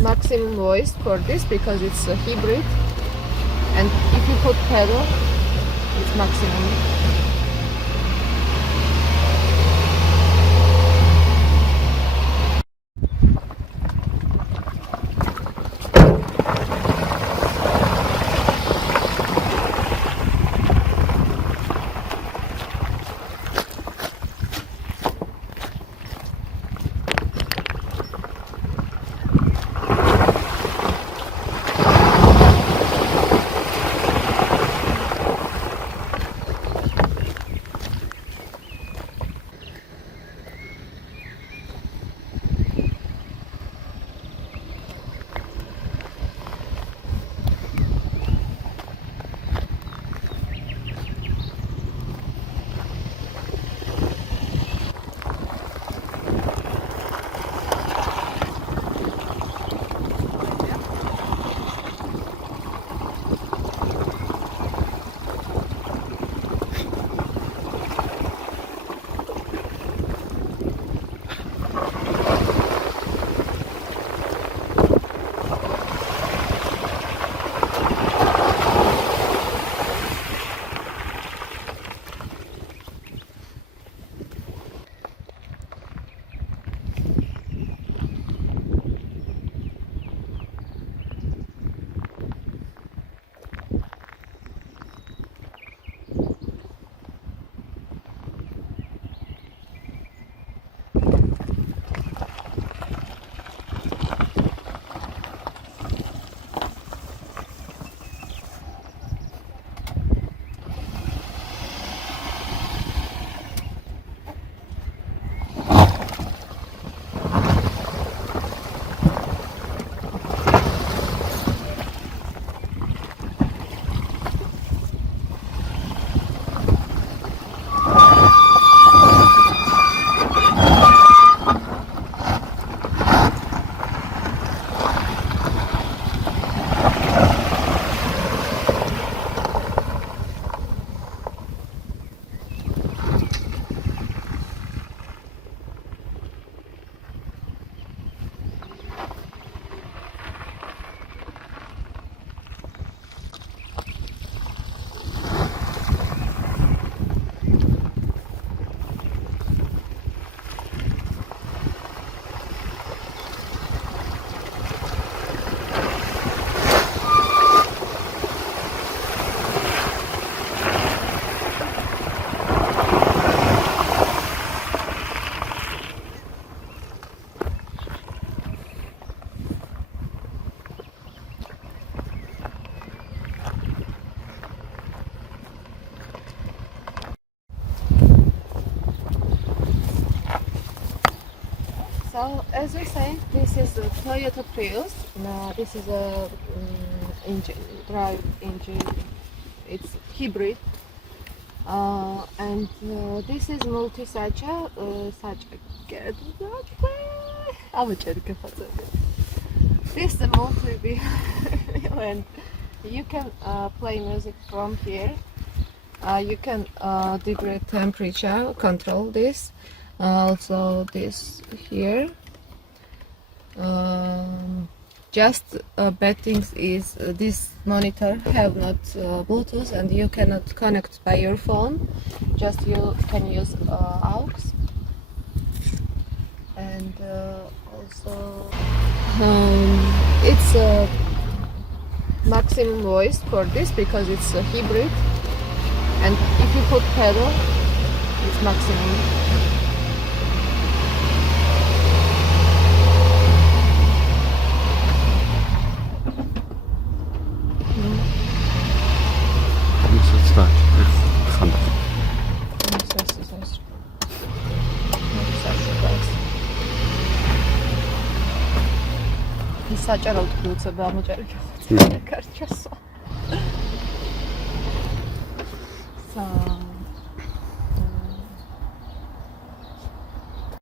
maximum voice for this because it's a hybrid, and if you put pedal, it's maximum. So as we say, this is a Toyota Prius. Now this is a drive engine. It's hybrid, and this is multi-sacha. This is a multi and you can play music from here. You can degrade temperature, control this. Also this here. Just bad things is this monitor have not Bluetooth, and you cannot connect by your phone. Just you can use aux, and also it's a maximum voice for this because it's a hybrid, and if you put pedal, it's maximum. საჭარო უცებ ამოჭარი გახოთ. კარჩასო.